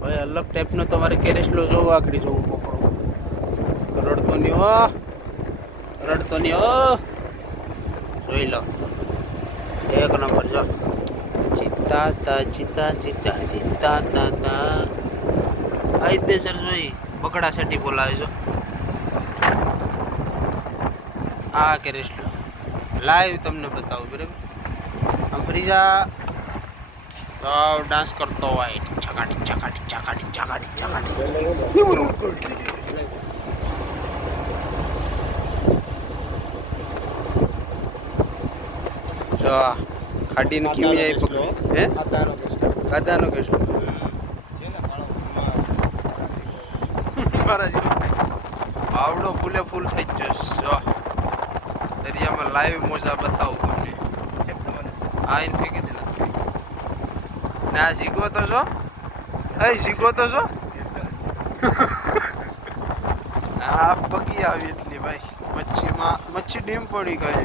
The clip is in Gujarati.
ભાઈ અલગ ટાઈપનો તમારે કેરેસલો જોવો આખડી જોવું પકડો રડતો નહીં હો રડતો નહીં હો જોઈ લો એક નંબર જો ચિત્તા તા ચિત્તા ચિત્તા ચિત્તા તા તા આ જ સર જોઈ બકડા સેટી બોલાવે છો આ કેરેસલો લાઈવ તમને બતાવું બરાબર આમ ફરીજા તો ડાન્સ કરતો હોય ચકાટી ચકાટી ચકાટી ચકાટી ચકાટી જો ખાડીને કિમી આવી પકડી હે કાદાનો કેસલો મારા આવડો ફૂલે ફૂલ થઈ ગયો દરિયામાં લાઈવ મોજા બતાવું તમને આઈને ફેંકી દે ના શીખવો તો છો શીખવો તો છો આ પગી આવી એટલી ભાઈ મચ્છી ડીમ પડી ગઈ